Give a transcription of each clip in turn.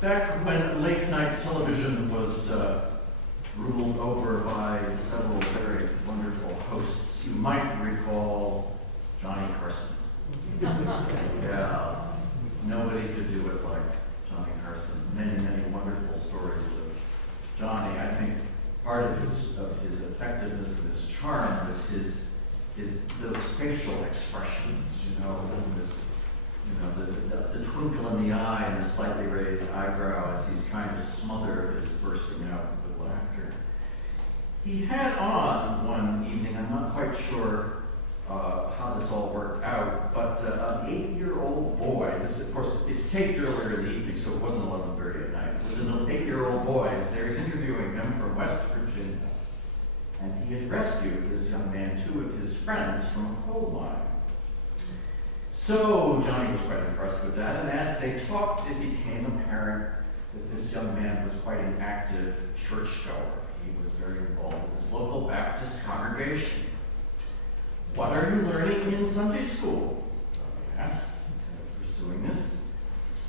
Back when late night television was ruled over by several very wonderful hosts, you might recall Johnny Carson. Yeah, nobody could do it like Johnny Carson. Many, many wonderful stories of Johnny. I think part of his effectiveness and his charm was those facial expressions, the twinkle in the eye and the slightly raised eyebrow as he's trying to smother his bursting out with laughter. He had on one evening, I'm not quite sure how this all worked out, but an 8-year-old boy, this of course, it's taped earlier in the evening, so it wasn't 11:30 at night. It was an 8-year-old boy, as they were interviewing him from West Virginia. And he had rescued this young man, 2 of his friends, from a coal mine. So Johnny was quite impressed with that, and as they talked, it became apparent that this young man was quite an active churchgoer. He was very involved in his local Baptist congregation. "What are you learning in Sunday school?" he asked, pursuing this.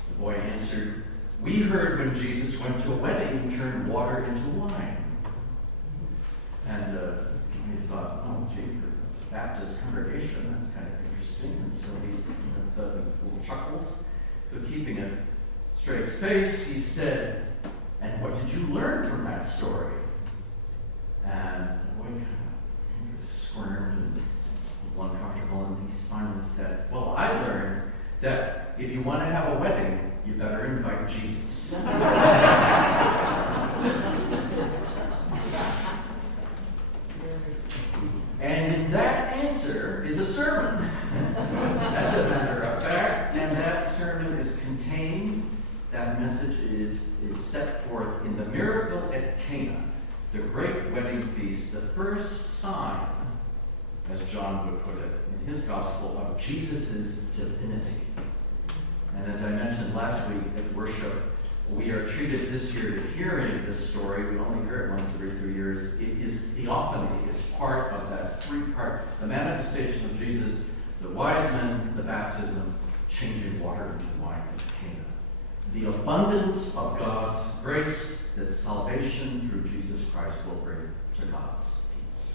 The boy answered, "We heard when Jesus went to a wedding and turned water into wine." And he thought, "Oh, gee, for a Baptist congregation, that's kind of interesting." And so he with little chuckles. So keeping a straight face, he said, "And what did you learn from that story?" And the boy kind of squirmed and was uncomfortable, and he finally said, "Well, I learned that if you want to have a wedding, you better invite Jesus." And in that answer is a sermon, as a matter of fact, and that sermon is contained, that message is set forth in the miracle at Cana, the great wedding feast, the first sign, as John would put it in his gospel, of Jesus' divinity. And as I mentioned last week at worship, we are treated this year to hearing this story. We only hear it once every 3 years. It is theophany. It's part of that 3-part, the manifestation of Jesus, the wise men, the baptism, changing water into wine at Cana. The abundance of God's grace that salvation through Jesus Christ will bring to God's people.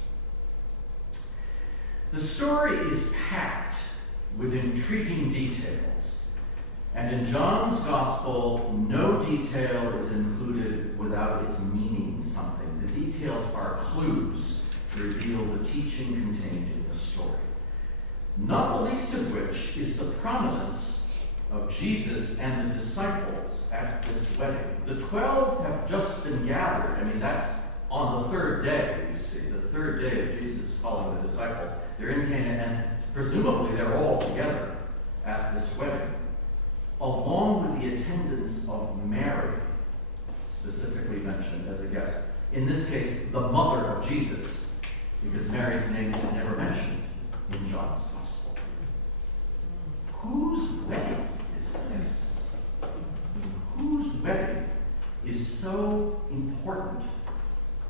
The story is packed with intriguing details. And in John's Gospel, no detail is included without its meaning something. The details are clues to reveal the teaching contained in the story. Not the least of which is the prominence of Jesus and the disciples at this wedding. The 12 have just been gathered. I mean, that's on the 3rd day, you see, the 3rd day of Jesus following the disciples. They're in Cana, and presumably they're all together at this wedding, along with the attendance of Mary, specifically mentioned as a guest. In this case, the mother of Jesus, because Mary's name is never mentioned in John's Gospel. Whose wedding is this? Whose wedding is so important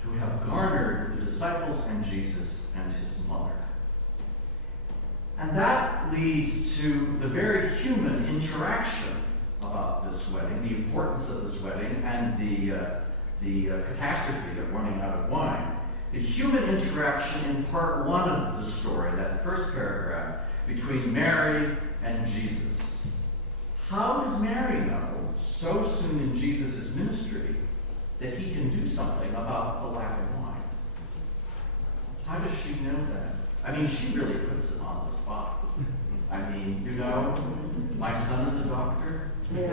to have garnered the disciples and Jesus and his mother? And that leads to the very human interaction about this wedding, the importance of this wedding, and the catastrophe of running out of wine. The human interaction in part 1 of the story, that first paragraph, between Mary and Jesus. How does Mary know so soon in Jesus' ministry that he can do something about the lack of wine? How does she know that? I mean, she really puts it on the spot. I mean, my son is a doctor. The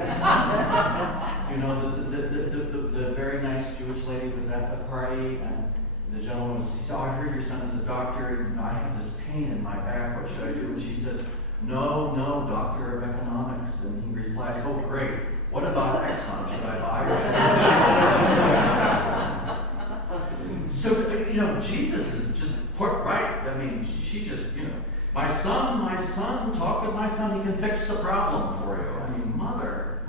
very nice Jewish lady was at the party, and the gentleman he said, "Oh, I heard your son is a doctor, and I have this pain in my back. What should I do?" And she said, No, doctor of economics. And he replies, "Oh, great. What about Exxon? Should I buy or should I?" So, Jesus is just put right. I mean, she just, my son, talk with my son, he can fix the problem for you. I mean, mother,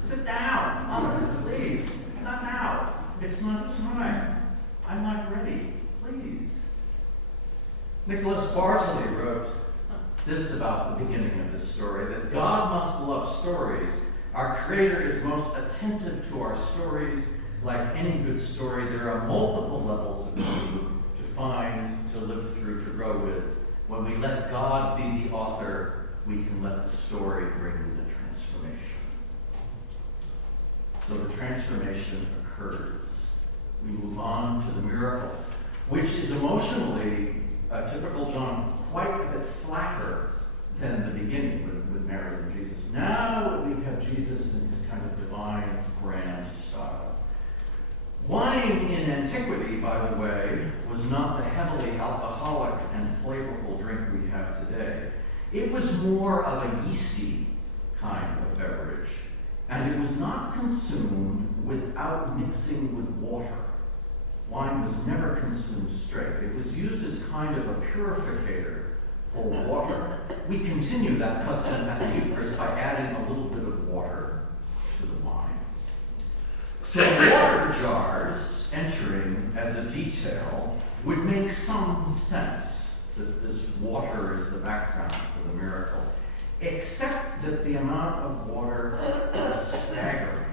sit down. Mother, please, not now. It's not time. I'm not ready. Please. Nicholas Bartley wrote this about the beginning of this story, that God must love stories Our Creator is most attentive to our stories. Like any good story, there are multiple levels of meaning to find, to live through, to grow with. When we let God be the author, we can let the story bring the transformation. So the transformation occurs. We move on to the miracle, which is emotionally, typical John, quite a bit flatter than the beginning with Mary and Jesus. Now we have Jesus in his kind of divine, grand style. Wine in antiquity, by the way, was not the heavily alcoholic and flavorful drink we have today. It was more of a yeasty kind of beverage, and it was not consumed without mixing with water. Wine was never consumed straight. It was used as kind of a purificator for water. We continue that custom at the Eucharist by adding a little bit of water to the wine. So water jars entering as a detail would make some sense that this water is the background for the miracle, except that the amount of water is staggering.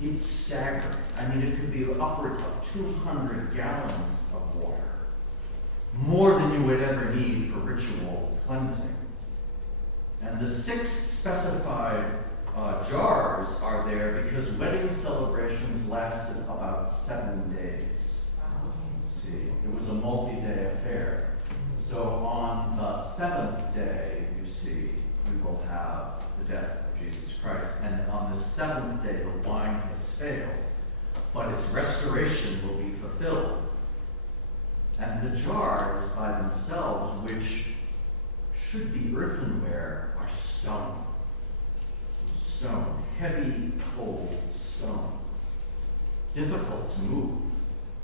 It's staggering. I mean, it could be upwards of 200 gallons of water, more than you would ever need for ritual cleansing. And the 6 specified jars are there because wedding celebrations lasted about 7 days. See, it was a multi-day affair. So on the 7th day, you see, we will have the death of Jesus Christ. And on the 7th day, the wine has failed, but its restoration will be fulfilled. And the jars by themselves, which should be earthenware, are stone. Stone, heavy, cold stone. Difficult to move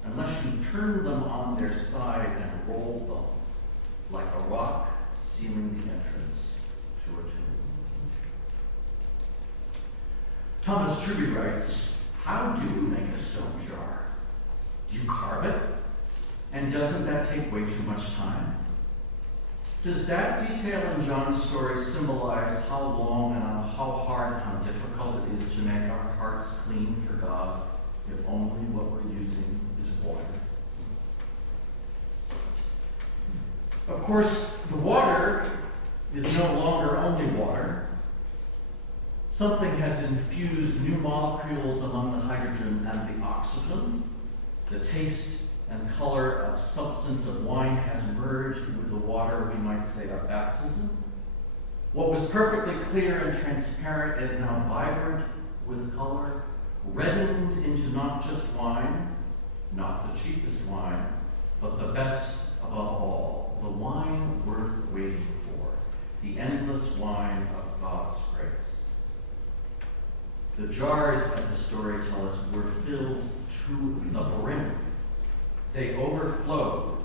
unless you turn them on their side and roll them like a rock sealing the entrance to a tomb. Thomas Truby writes, how do you make a stone jar? Do you carve it? And doesn't that take way too much time? Does that detail in John's story symbolize how long and how hard and how difficult it is to make our hearts clean for God if only what we're using is water? Of course, the water is no longer only water. Something has infused new molecules among the hydrogen and the oxygen. The taste and color of substance of wine has merged with the water, we might say, of baptism. What was perfectly clear and transparent is now vibrant with color, reddened into not just wine, not the cheapest wine, but the best above all, the wine worth waiting for, the endless wine of God's grace. The jars, as the story tells us, were filled to the brim. They overflowed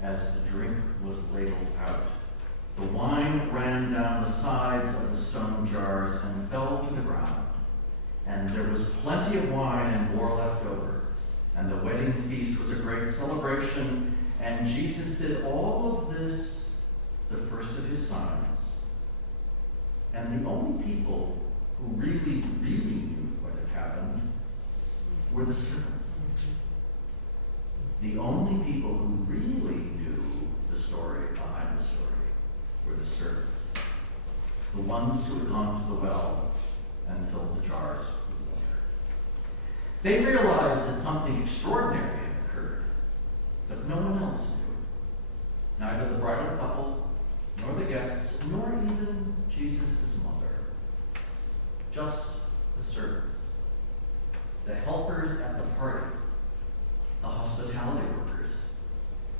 as the drink was ladled out. The wine ran down the sides of the stone jars and fell to the ground. And there was plenty of wine and more left over. And the wedding feast was a great celebration. And Jesus did all of this, the first of his signs. And the only people who really knew what had happened were the servants. The only people who really knew the story behind the story were the servants, the ones who had gone to the well and filled the jars with water. They realized that something extraordinary had occurred, but no one else knew. Neither the bridal couple, nor the guests, nor even Jesus' mother. Just the servants, the helpers at the party, the hospitality workers,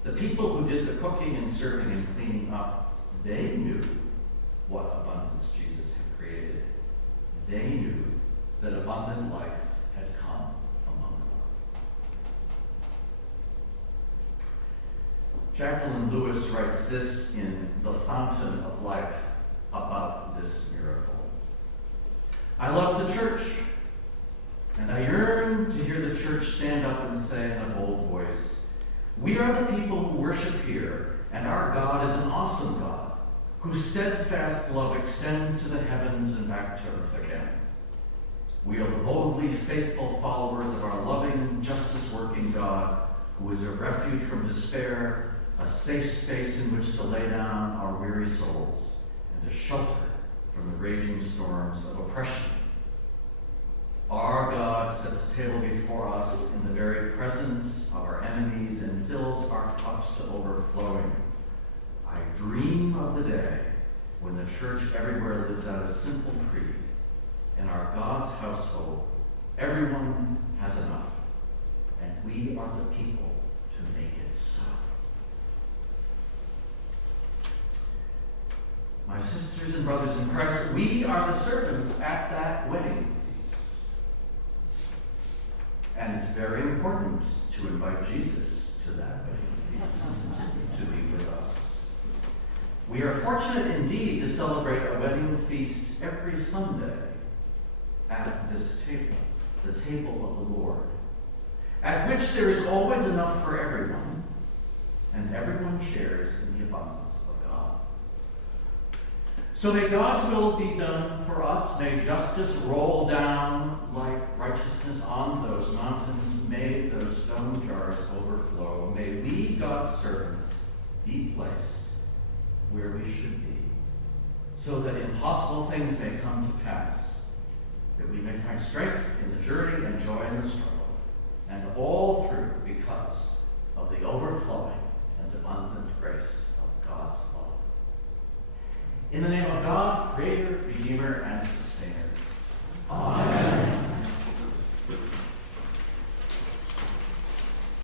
the people who did the cooking and serving and cleaning up. They knew what abundance Jesus had created. They knew that abundant life had come among them. Jacqueline Lewis writes this in The Fountain of Life about this miracle. I love the church, and I yearn to hear the church stand up and say in a bold voice, we are the people who worship here, and our God is an awesome God, whose steadfast love extends to the heavens and back to earth again. We are the boldly faithful followers of our loving, justice-working God, who is a refuge from despair, a safe space in which to lay down our weary souls, and a shelter from the raging storms of oppression. Our God sets the table before us in the very presence of our enemies and fills our cups to overflowing. I dream of the day when the church everywhere lives out a simple creed. In our God's household, everyone has enough, and we are the people to make it so. My sisters and brothers in Christ, we are the servants at that wedding feast. And it's very important to invite Jesus to that wedding feast, to be with us. We are fortunate indeed to celebrate a wedding feast every Sunday at this table, the table of the Lord, at which there is always enough for everyone, and everyone shares in the abundance of God. So may God's will be done for us. May justice roll down like righteousness on those mountains. May those stone jars overflow. May we, God's servants, be placed where we should be, so that impossible things may come to pass, that we may find strength in the journey and joy in the struggle, and all through because of the overflowing and abundant grace of God's love. In the name of God, Creator, Redeemer, and